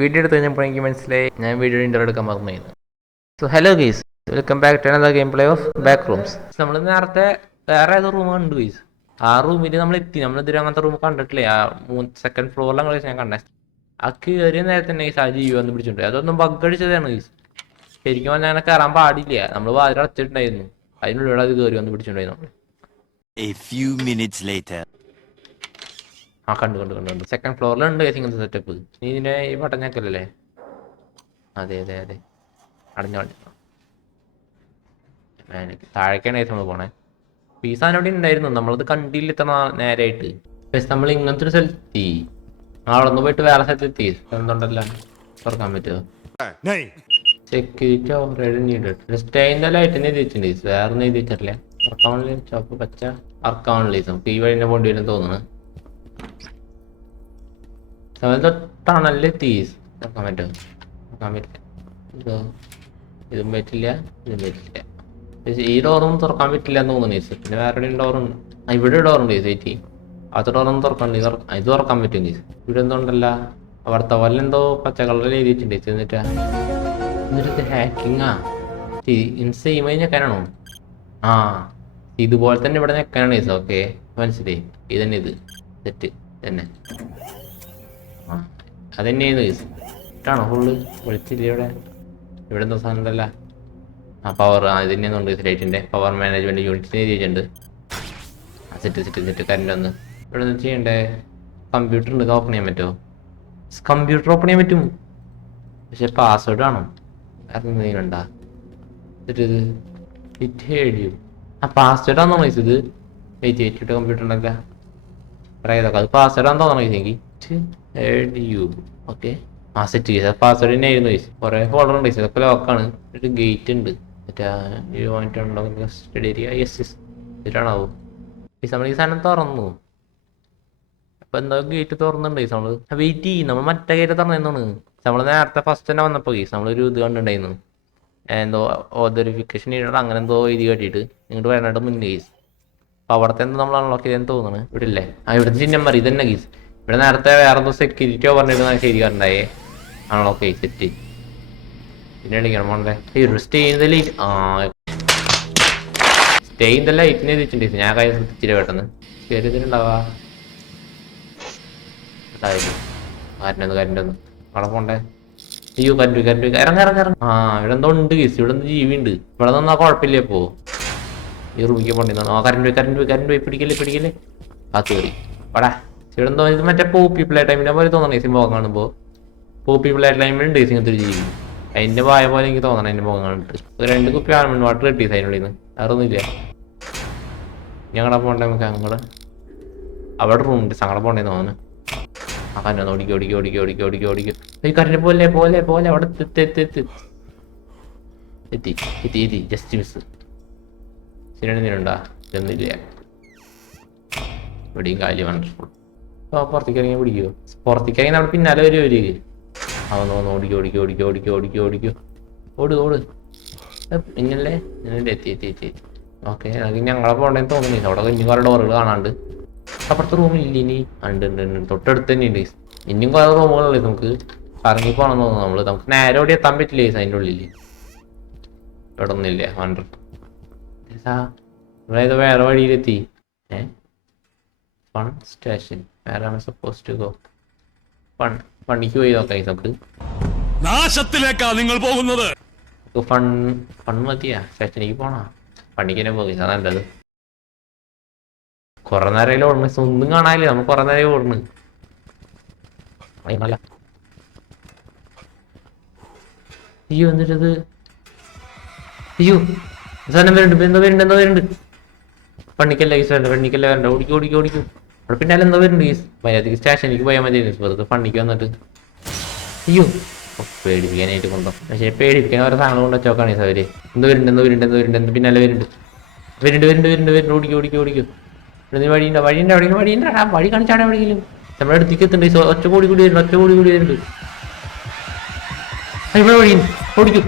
Video എടുത്ത് കഴിഞ്ഞപ്പോൾ എനിക്ക് മനസ്സിലായി ഞാൻ വീഡിയോ ഇൻ്റർ എടുക്കാൻ മറന്നു. So hello guys, welcome back to another game play of back rooms. നമ്മൾ നേരത്തെ വേറെ ഏതോ റൂം കണ്ടു ഗീസ്. ആ റൂമിൽ നമ്മൾ എത്തി. നമ്മൾ ഇതുവരെ അങ്ങനത്തെ റൂം കണ്ടിട്ടില്ലേ. ആ സെക്കൻഡ് ഫ്ലോറിലാണ് ഗീസ് ഞാൻ കണ്ടത്. ആ കയറിയ നേരത്തെ തന്നെ ഗീസ് ആ ജീവി വന്ന് പിടിച്ചിട്ടുണ്ട്. അതൊന്നും ബഗ് അടിച്ചതാണ് ഗീസ്. ശരിക്കും പറഞ്ഞാൽ അങ്ങനെ കയറാൻ പാടില്ല. നമ്മൾ വാതിൽ അടച്ചിട്ടുണ്ടായിരുന്നു. അതിനുള്ളിൽ അത് കയറി വന്ന് പിടിച്ചിട്ടുണ്ടായിരുന്നു. ആ കണ്ടു. സെക്കൻഡ് ഫ്ലോറിലുണ്ട് ഇങ്ങനത്തെ സെറ്റപ്പ്. നീ ഇതിനെ ഈ പട്ടഞ്ഞാക്കല്ലേ? അതെ അടഞ്ഞു താഴേക്കാണ് നമ്മൾ പോണേ. ഈ സാധനം അവിടെ ഉണ്ടായിരുന്നു, നമ്മളത് കണ്ടില്ല ഇത്ര നേരായിട്ട്. പക്ഷെ നമ്മൾ ഇങ്ങനത്തെ ഒരു സ്ഥലത്തെത്തി. അവിടെ നിന്ന് പോയിട്ട് വേറെ സ്ഥലത്തെത്തി. എന്തുണ്ടല്ല തുറക്കാൻ പറ്റുമോ? Security ഓവറൈഡ് needed. സ്റ്റേയിൻ്റെ ലൈറ്റിന് എഴുതിയിട്ടുണ്ട്. വേറെ ഒന്നും എഴുതിയിട്ടില്ല. അർക്കാവണില്ലേ ചുവപ്പ് പച്ച അർക്കാവണില്ലേ. നമുക്ക് ഈ വഴിനെ പോണ്ടി വരും തോന്നുന്നു. തൊട്ടാണല്ലേ തീസ് തുറക്കാൻ പറ്റുമോ? തുറക്കാൻ പറ്റില്ല. ഇതും പറ്റില്ല. ഈ ഡോറും തുറക്കാൻ പറ്റില്ല എന്ന് തോന്നുന്നു ചേച്ചി. പിന്നെ വേറെ ഡോറുണ്ട്. ഇവിടെ ഡോറുണ്ട് ചേച്ചി. അടുത്ത ഡോറൊന്നും തുറക്കണ്ട. ഇത് തുറക്കാൻ പറ്റും ചേച്ചി. ഇവിടെ എന്തുകൊണ്ടല്ല അവിടുത്തെ വല്ല എന്തോ പച്ച കളറിൽ എഴുതിയിട്ടുണ്ട് ചേച്ചി. എന്നിട്ട് ഹാക്കിങ്ങാ സെയിം ഞെക്കാനാണോ? ആ ഇതുപോലെ തന്നെ ഇവിടെ ഞെക്കാനാണ് ചേച്ചി. ഓക്കെ മനസ്സിലായി. ഇത് സെറ്റ് തന്നെ. അതന്നെയായിരുന്നു ചേച്ചി. ഇട്ടാണോ ഫുള്ള് വിളിച്ചില്ല? ഇവിടെ എന്തോ സാധനം ഉണ്ടല്ല. ആ പവർ ഇതിനെയൊന്നുണ്ട് ലൈറ്റിൻ്റെ പവർ മാനേജ്മെൻറ്റ് യൂണിറ്റിന് എഴുതിയിട്ടുണ്ട്. സെറ്റ് കറണ്ട് ഒന്ന് ഇവിടെ നിന്ന് ചെയ്യണ്ടേ? കമ്പ്യൂട്ടർ ഉണ്ട്. ഇത് ഓപ്പൺ ചെയ്യാൻ പറ്റുമോ? കമ്പ്യൂട്ടർ ഓപ്പൺ ചെയ്യാൻ പറ്റും. പക്ഷെ പാസ്വേഡ് ആണോ? അറിയുന്നുണ്ടാ ഇറ്റ് ആ പാസ്വേഡ് ആണെന്നോ മൈസ്? ഇത് വെയിറ്റ് കമ്പ്യൂട്ടർ ഉണ്ടല്ല പറയാതൊക്കെ അത് പാസ്വേഡ് ആണെന്ന് തോന്നണം മൈസെങ്കിൽ. ഓക്കെ ആ സെറ്റ് ചെയ്ത് പാസ്വേഡ് തന്നെ ആയിരുന്നു ചോദിച്ചു. കുറേ ഫോൾഡർ ഉണ്ട് ചോദിച്ചത്. അതൊക്കെ ലോക്കാണ്. ഒരു ഗേറ്റ് ഉണ്ട്. മറ്റേ സ്റ്റഡി ഏരിയ. യെസ് ഇതിലാണാവോ നമ്മൾ ഈ സാധനം തുറന്നു. അപ്പൊ എന്താ ഗേറ്റ് തുറന്നുണ്ട് ഗീസ്. നമ്മള് വെയിറ്റ് ചെയ്യും. നമ്മൾ മറ്റേ ഗേറ്റ് തുറന്നു. നമ്മൾ നേരത്തെ ഫസ്റ്റ് തന്നെ വന്നപ്പോൾ ഗീസ് നമ്മളൊരു ഇത് കണ്ടിട്ടുണ്ടായിരുന്നു. എന്തോ ഓതറിഫിക്കേഷൻ ചെയ്യണം അങ്ങനെ എന്തോ എഴുതി കാട്ടിയിട്ട് ഇങ്ങോട്ട് വരാനായിട്ട് മുന്നേ ഗീസ്. അപ്പൊ അവിടുത്തെ എന്തോ നമ്മൾ അൺലോക്ക് ചെയ്തെന്ന് തോന്നുന്നു. ഇവിടെ ഇല്ലേ? ഇവിടുത്തെ ചിഹ്നം മതി. ഇതന്നെ ഗീസ്. ഇവിടെ നേരത്തെ വേറെ എന്തോ സെക്യൂരിറ്റിയോ പറഞ്ഞിരുന്ന ശരിയാറുണ്ടായേ. ആണല്ലോ സെറ്റ്. പിന്നെ അടിക്കണം മോണ്ടേ. Stay in the light. Stay in the ലൈറ്റിനെ എഴുതിയിട്ടുണ്ട്. ഞാൻ കൈ ശ്രദ്ധിച്ചില്ല പെട്ടെന്ന്. കയറി ഇതിലുണ്ടാവാ കരണ്ടൊന്ന് അവിടെ പോണ്ടേ. അയ്യോ കരണ്ട് ഇറങ്ങ. ഇവിടെ എന്തോ ഉണ്ട് കേസ്. ഇവിടെ എന്തോ ജീവി ഉണ്ട്. ഇവിടെ നിന്നാ കുഴപ്പമില്ല. ഇപ്പോ ഈ റൂമിക്ക് പോണ്ടിരുന്നോ? കരണ്ട് പോയി പിടിക്കല്ലേ. ആ കയറി പടാ. ഇവിടെ എന്തോ ഇത് മറ്റേ പോപ്പി പ്ലേ ടൈമിനെ പോലെ തോന്നണേ സിംബം കാണുമ്പോ. പോപ്പി പ്ലേ ടൈമിലുണ്ട് ഇങ്ങനത്തെ ഒരു ജീവി. അതിന്റെ വായ പോലെ എനിക്ക് തോന്നണം അതിന്റെ മുഖം കണ്ടിട്ട്. 2 കുപ്പി ആൽമണ്ട് വാട്ടർ കിട്ടി അതിനുള്ളിൽ നിന്ന്. വേറൊന്നുമില്ല. ഞങ്ങളെ പോണ്ടേ നമുക്ക് അങ്ങോട്ട്. അവിടെ റൂമുണ്ട്. സങ്കടം പോണ്ടേന്ന് തോന്നുന്നു. ആ കരണ്ട് ഓടിക്കോ. ഈ കരണ്ട് പോലെ അവിടെ എത്തി. Just miss. ശരിയാണെന്നുണ്ടാ ഇതൊന്നുമില്ല. ഇവിടെയും കാര്യം വണ്ടർഫുൾ. പുറത്തേക്ക് ഇറങ്ങി പിടിക്കുമോ? പുറത്തേക്ക് ഇറങ്ങി നമ്മുടെ പിന്നാലെ വരുമോ? അവന്ന് ഓടിക്കോ. ഓട് ഇന്നല്ലേ എത്തി. ഓക്കെ അത് ഞങ്ങളെ പോകേണ്ടെന്ന് തോന്നുന്നില്ല. അവിടെ ഇനിയും കുറെ ഡോറുകൾ കാണാണ്ട്. അപ്പുറത്തെ റൂമില്ല ഇനി? ഉണ്ട് തൊട്ടടുത്ത് തന്നെ ഉണ്ട്. ഇനിയും കുറെ റൂമുകളല്ലേ. നമുക്ക് കറങ്ങി പോകണമെന്ന് തോന്നുന്നു. നമുക്ക് നേരെ ഓടി എത്താൻ പറ്റില്ലേ അതിൻ്റെ ഉള്ളിൽ? ഇവിടെ ഒന്നുമില്ല. വണ്ടർഫുൾ. ഇവിടെ വേറെ വഴിയിലെത്തി. ഫൺ സ്റ്റേഷൻ വേറെ സപ്പോസ് ടു ഗോ. ഫണ്ണിക്ക് പോയി നോക്കാം നമുക്ക്. നാശത്തിലേക്കാ നിങ്ങൾ പോകുന്നത്. ഫൺ മതിയാ. സ്റ്റേഷനിലേക്ക് പോണോ? ഫണ്ണിക്ക് തന്നെ പോയി. അതാ നല്ലത്. കുറെ നേരം ഓടണ്. ഒന്നും കാണാനില്ല. നമ്മൾ കുറെ നേരം ഓടണ്. അയ്യോ എന്നിട്ടത് സാധനം വരുന്നുണ്ട്. ഫണ്ണിക്കല്ലേ വരണ്ട. ഓടിക്കും. അവിടെ പിന്നാലെ എന്തോ വരുന്നുണ്ട്. മര്യാദക്ക് സ്റ്റേഷനിലേക്ക് പോയാൽ മതി. വെറുതെ ഫണ്ണിക്ക് വന്നിട്ട് അയ്യോ പേടിപ്പിക്കാനായിട്ട് കൊണ്ടോ. പക്ഷേ പേടിപ്പിക്കാൻ ഓരോ സാധനം കൊണ്ട് വെച്ചോക്കാണ് അവര്. എന്തോ വരുന്നുണ്ട്. പിന്നാലെ വരുന്നുണ്ട്. ഓടിക്കോ. ഇവിടെ വഴിയുണ്ട്. വഴി കാണിച്ചാണ് എവിടെയെങ്കിലും. നമ്മുടെ അടുത്തേക്ക് എത്തുന്നുണ്ട്. ഒറ്റ കൂടി വരുന്നുണ്ട്. ഇവിടെ വഴിയുണ്ട്. ഓടിക്കും.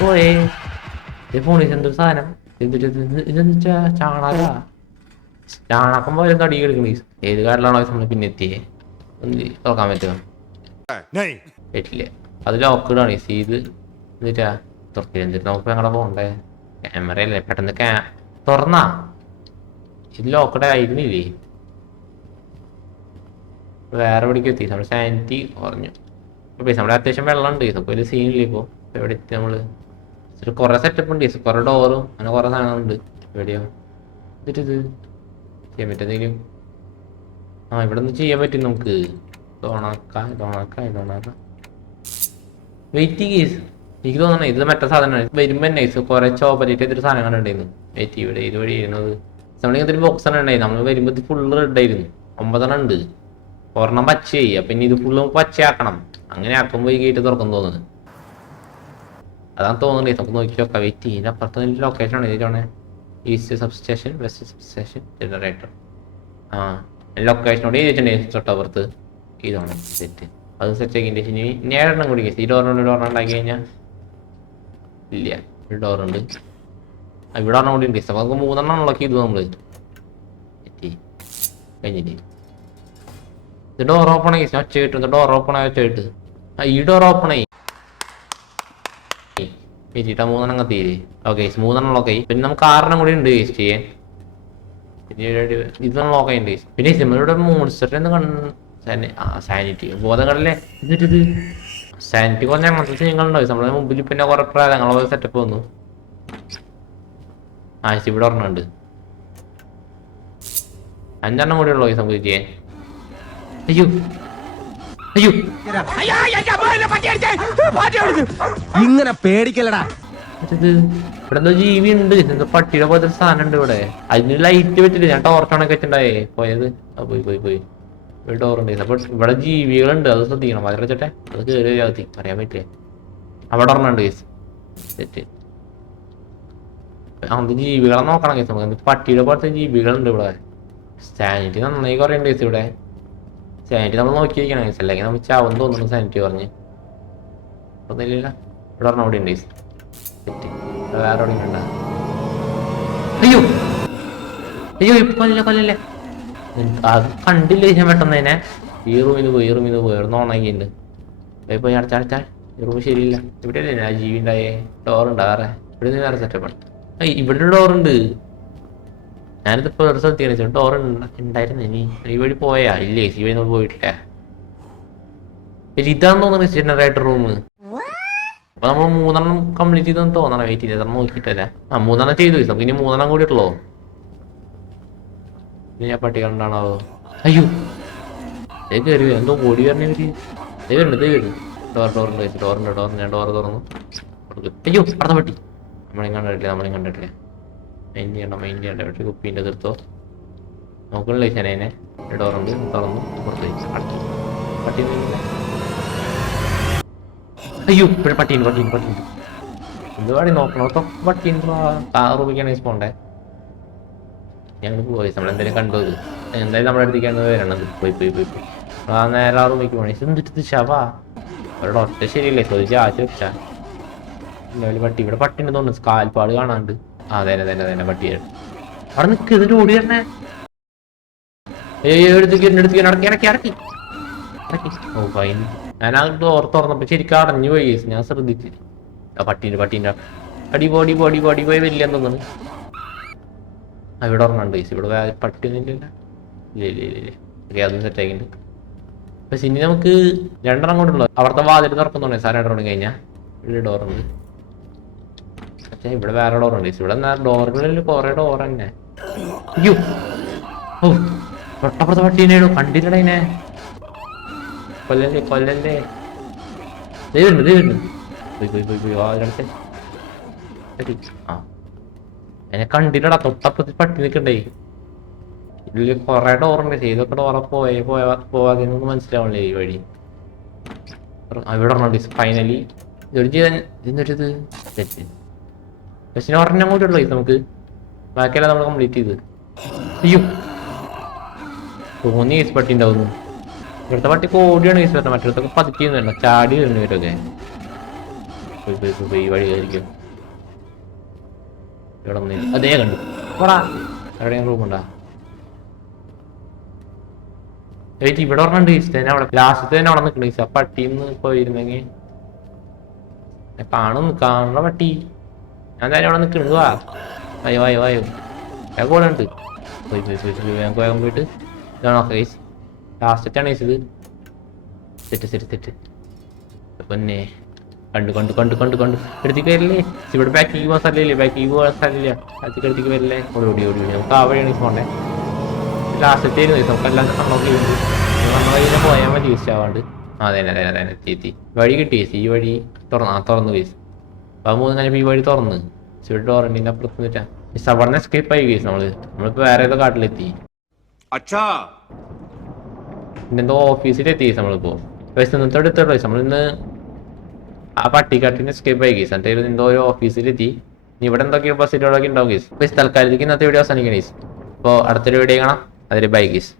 പോയേ ഫോണിൽ എന്തൊരു സാധനം. ഇതെന്നുവെച്ചാ ചാണകം പോലെ തടി എടുക്കണ. ഏത് കാരണമാണോ നമ്മൾ പിന്നെ എത്തിയേ? തുറക്കാൻ പറ്റുമോ? പറ്റില്ല. അത് ലോക്കിടാണ് ഈസ് ഇത്. എന്നിട്ടാ തുറക്കില്ല. എന്നിട്ട് നമുക്ക് ഞങ്ങളെ പോകണ്ടേ? ക്യാമറയല്ലേ പെട്ടെന്ന് തുറന്നാ ഇത് ലോക്കഡ് ആയിരുന്നില്ലേ? വേറെ എവിടേക്ക് എത്തി? നമ്മുടെ സാനിറ്റി കുറഞ്ഞു. നമ്മുടെ അത്യാവശ്യം വെള്ളം ഉണ്ട്. ഇപ്പോൾ ഒരു സീനില്ല. ഇപ്പോൾ എവിടെ എത്തി നമ്മള്? കുറെ സെറ്റപ്പ് ഉണ്ട്, കുറെ ഡോറും അങ്ങനെ കുറെ സാധനങ്ങളുണ്ട്. എവിടെയോ എന്നിട്ട് ഇത് ചെയ്യാൻ പറ്റും എന്തെങ്കിലും? ഇവിടെ ഒന്ന് ചെയ്യാൻ പറ്റും നമുക്ക്. ഇതോണാക്കാം വെയിറ്റ് കേസ്. എനിക്ക് തോന്നണേ ഇത് മറ്റേ സാധനമാണ്. വരുമ്പോ നൈസ് കുറെ ചോപ്പറേറ്റ് ചെയ്തിട്ട് സാധനങ്ങൾ ഉണ്ടായിരുന്നു. വെയിറ്റ് ഇവിടെ ഇതുവഴി ഇരുന്നത് നമ്മളിങ്ങനത്തെ ഒരു ബോക്സ് തന്നെ ഉണ്ടായിരുന്നു. നമ്മൾ വരുമ്പോ ഇത് ഫുള്ള് റെഡ് ആയിരുന്നു. 9 ഉണ്ട്. ഒരെണ്ണം പച്ചയായി. അപ്പൊ ഇനി ഇത് ഫുള്ള് പച്ചയാക്കണം. അങ്ങനെ ആക്കുമ്പോ ഈ ഗേറ്റ് തുറക്കും തോന്നുന്നത്. അതാണ് തോന്നുന്നത്. നമുക്ക് നോക്കി നോക്കാം. വെയിറ്റ് ചെയ്യുന്ന അപ്പുറത്ത് ലൊക്കേഷൻ ആണ്. ഇതിലാണ് east sub station, west sub station, generator. ലൊക്കേഷനോട് എഴുതിയിട്ടുണ്ടായിരുന്നു തൊട്ടപ്പുറത്ത്. ഇതാണ് സെറ്റ്. അത് സെറ്റ് ആക്കിൻ്റെ ഇനി നേരെണ്ണം കൂടി കേസ്. ഈ ഡോറിനോട് ഡോറിന് ഉണ്ടാക്കി കഴിഞ്ഞാൽ ഇല്ല. ഒരു ഡോറുണ്ട്. ഇവിടെ ഒരെണ്ണം കൂടി ഉണ്ട്. അപ്പൊ നമുക്ക് 3 ഉള്ളൊക്കെ ഇത് നമ്മള് എത്തി കഴിഞ്ഞിട്ട് ഇത് ഡോർ ഓപ്പൺ ആയി. ഒച്ച കിട്ടും. ഡോർ ഓപ്പൺ ആയി ഒച്ച കിട്ട്. ഈ ഡോർ ഓപ്പൺ ആയി. 3 തീരെ ഓക്കെ. 3 ഓക്കെ. പിന്നെ നമുക്ക് 6 കൂടി ഉണ്ട് വേസ്റ്റ് ചെയ്യാൻ. പിന്നെ ഇത് നമ്മൾ നോക്കാനുണ്ട്. പിന്നെ സിമ്മിലൂടെ മോൺസ്റ്റർ എന്ന് സാനിറ്റി ബോധങ്ങളല്ലേ. എന്നിട്ടിത് സാനിറ്റി കുറഞ്ഞ അങ്ങനത്തെ ചെയ്യുന്നുണ്ടോ? നമ്മുടെ മുമ്പിൽ പിന്നെ കുറെ പ്രായങ്ങളെ സെറ്റപ്പ് വന്നു. ഇവിടെ ഒരെണ്ണമുണ്ട്. 5 കൂടി ഉള്ളൂ നമുക്ക് ചെയ്യാൻ. അയ്യോ ഇങ്ങനെ പേടിക്കലടാ. ഇത് ഇവിടെ എന്തോ ജീവി ഉണ്ട്. എന്തോ പട്ടിയുടെ പോലത്തെ സാധനം ഉണ്ട് ഇവിടെ. അതിന് ലൈറ്റ് വെച്ചിട്ട് ഞാൻ ടോർച്ചോണൊക്കെ വെച്ചിട്ടുണ്ടായേ പോയത്. പോയി ഇവിടെ ഡോറുണ്ട്. അപ്പൊ ഇവിടെ ജീവികളുണ്ട്. അത് ശ്രദ്ധിക്കണം. വളരെ വെച്ചിട്ടെ അത് കയറി ആകത്തി പറയാൻ പറ്റില്ലേ. അവിടെ ഒരെണ്ണുണ്ട് കേസ് സെറ്റ്. അങ്ങനത്തെ ജീവികളെ നോക്കണം കേസ് നമുക്ക്. പട്ടിയുടെ പോലത്തെ ജീവികളുണ്ട് ഇവിടെ. സാനിറ്റി നന്നായി കുറയുണ്ട് കേസ് ഇവിടെ. സാനിറ്റി നമ്മൾ നോക്കിയിരിക്കണം കേസ്. അല്ലെങ്കിൽ നമ്മൾ ചാവെന്ന് തോന്നുന്നു സാനിറ്റി പറഞ്ഞ്. ഒന്നുമില്ല. ഇവിടെ ഒരെണ്ണം അവിടെ ഉണ്ട് കേസ് സെറ്റ്. വേറെ എവിടെ കണ്ട? അയ്യോ കൊല്ലല്ലേ. അത് കണ്ടില്ലേ ഞാൻ പെട്ടെന്ന് തന്നെ. ഈ റൂമിൽ പോയി ഇവിടുന്ന് ഓണാക്കിണ്ട്. പോയി അടച്ചാ. ഈ റൂം ശരിയില്ല. ഇവിടെ അല്ലേ ഞാൻ ജീവി ഉണ്ടായേ. ഡോറുണ്ടാ വേറെ? ഇവിടെ നിന്ന് വേറെ സെറ്റപ്പാണ്. ഇവിടെ ഒരു ഡോറുണ്ട്. ഞാനിതിപ്പോ ഒരു സ്ഥലത്ത് കാണിച്ചു. ഡോർ ഉണ്ടായിരുന്നു. ഇനി ഈ വഴി പോയാ? ഇല്ലേ, ഈ വഴി പോയിട്ടില്ല. ഇതാന്ന് തോന്നുന്നു ജനറേറ്റർ റൂം. അപ്പൊ നമ്മൾ 3 കംപ്ലീറ്റ് ചെയ്തെന്ന് തോന്നണം. വെയിറ്റ് ചെയ്ത് നോക്കിയിട്ടല്ല. 3 ചെയ്തു. നമുക്ക് ഇനി 3 കൂടി ഉള്ളോ? ഇനി ഞാൻ പട്ടി കണ്ടാണോ? അയ്യോ കയറി എന്തോ ഓടി വരണവര്. വരുന്നു. ഡോറുണ്ട്. ഞാൻ ഡോർ തുറന്നു. അയ്യോ അടുത്ത പട്ടി. നമ്മളെയും കണ്ടിട്ടില്ല. മെയിൻ ചെയ്യണ്ട. പക്ഷെ കുപ്പീൻ്റെ തീർത്തോ നോക്കണില്ലേ ശനേനെ. ഡോറുണ്ട്. തുറന്നു പുറത്ത് അടച്ചു. പട്ടി അയ്യോ ഇവിടെ പട്ടിയുണ്ട്. എന്തുപാടി നോക്കണോ? പട്ടിയുണ്ട്. റൂമിക്കാണ് പോണ്ടേ. ഞങ്ങൾ പോയി നമ്മളെന്തായാലും കണ്ടു. എന്തായാലും നമ്മുടെ അടുത്തേക്കാണ് വരണത്. പോയി നേരെ റൂമിലേക്ക് പോണേ. എന്തിട്ട് ശവാ അവരുടെ ഒറ്റ ശരിയല്ലേ. ചോദിച്ചാൽ ആശയം വെച്ചാ പട്ടി. ഇവിടെ പട്ടിൻ്റെ തോന്നുന്നു. കാൽപ്പാട് കാണാണ്ട്. തന്നെ പട്ടി അവിടെ നിൽക്ക്. ഇതിന്റെ ഓടി തന്നെ ഇറക്കി. Oh fine. ഞാൻ ആ ഡോർ തുറന്നപ്പോ ശരിക്കും അടഞ്ഞു പോയി. ഞാൻ ശ്രദ്ധിച്ചു. പട്ടീൻ്റെ അടി ബോഡി പോയി വലിയ തോന്നുന്നു. ഇവിടെ ഓർമ്മയുണ്ട്. ഇവിടെ പട്ടിയൊന്നുമില്ല. ഇല്ല അതും സെറ്റ് ആക്കിയിട്ടുണ്ട്. പക്ഷെ ഇനി നമുക്ക് 2 കൊണ്ടുള്ളൂ. അവിടുത്തെ വാതിൽ തുറക്കുന്നുണ്ടോ? സാർ 2 കഴിഞ്ഞാൽ ഇവിടെ ഡോറുണ്ട്. പക്ഷേ ഇവിടെ വേറെ ഡോറുണ്ട്. ഇവിടെ ഡോറുകളിൽ കുറെ ഡോർ തന്നെ. അയ്യോ ഓ തൊട്ടപ്പുറത്തെ പട്ടീനേടോ കണ്ടില്ലട. ഇതിനെ കൊല്ലല്ലേ. ദൈവണ്ട്. പോയി വാതിലടച്ചേ. എന്നെ കണ്ടില്ലടാ. തൊട്ടപ്പുറത്ത് പട്ടി നിൽക്കണ്ടേ. ഇതില് കൊറേ ഡോറുണ്ട്. ചെയ്തൊക്കെ ഡോറ പോവാതെന്നൊന്നും മനസ്സിലാവണില്ലേ ഈ വഴി. ഇവിടെ ഒരെണ്ണം ഫൈനലി ഇതൊരു ചെയ്ത് സെറ്റ്. പക്ഷെ ഒരെണ്ണം കൂടി ഉള്ളു നമുക്ക്. ബാക്കിയെല്ലാം നമ്മൾ കംപ്ലീറ്റ് ചെയ്ത്. അയ്യോ തോന്നി കേസ് പട്ടി ഉണ്ടാവുന്നു. ഇവിടുത്തെ പട്ടി കോടിയാണ് കേസ് പറഞ്ഞത്. മറ്റൊരുത്തൊക്കെ പതുക്കിയൊന്നുമല്ല. ചാടി വരുന്നു ഇവരൊക്കെ. പോയി വഴി കയറിക്കും. ഇവിടെ ഒന്നും അതേ കണ്ടു. പോടാ. എവിടെയും റൂമുണ്ടാ? വെയിറ്റ് ഇവിടെ പറഞ്ഞിട്ടുണ്ട് ഗൈസ് തന്നെ അവിടെ ലാസ്റ്റത്തെ തന്നെ അവിടെ നിൽക്കണ ഗൈസ് ആ പട്ടിന്ന് പോയിരുന്നെങ്കിൽ കാണുന്ന പട്ടി ഞാൻ തന്നെ അവിടെ നിൽക്കണത് വാ വായോ വായോ വായോ ഞാൻ കൂടെ ഉണ്ട് ഞങ്ങൾക്ക് വേഗം പോയിട്ട് ഇതാണോ ഗൈസ് ലാസ്റ്റത്തെയാണ് ഗൈസ് ഇത് സെറ്റ് പിന്നെ കണ്ടു എടുത്തേക്ക് വരില്ലേ ഇവിടെ ബാക്കിങ് പോകാൻ സ്ഥലമില്ലേ ബാക്കിങ് പോകാൻ സ്ഥലമില്ല അടുത്തേക്ക് എടുത്തേക്ക് വരില്ലേ ഓടി നമുക്ക് ആ വഴിയാണ് പോണ്ടേ ലാസ്റ്റത്തെ നമുക്ക് എല്ലാം കണ്ണൊക്കെ വഴിയിലെ പോയാൽ മതി വേസ്റ്റ് ആവാണ്ട് അതെ എത്തി വഴി കിട്ടി ഈ വഴി തുറന്നു കേസ് അപ്പം മൂന്ന് കാലം ഈ വഴി തുറന്ന് ഇവിടെ ഡോറിൻ്റെ അപ്പുറത്ത് നിന്നിട്ടാ അവിടെ എസ്കേപ്പ് ആയി കേസ് നമ്മളിപ്പോ വേറെ ഏതോ കാട്ടിലെത്തി എന്തോ ഓഫീസിലെത്തി നമ്മളിപ്പോ ഇന്നത്തെ എടുത്തോളൂ നമ്മളിന്ന് ആ പട്ടിക്കാട്ടിന് എസ്കേപ്പ് ആയി കേസ് എന്നിട്ട് എന്തോ ഒരു ഓഫീസിലെത്തി ഇവിടെ എന്തൊക്കെയോ ബസ്സിലൊക്കെ ഉണ്ടാവും കേസ് തൽക്കാലത്തേക്ക് ഇന്നത്തെ വീഡിയോ അവസാനിക്കണം കേസ് അപ്പോൾ അടുത്തൊരു വീഡിയോ കാണാം അതിൽ ബൈ കേസ്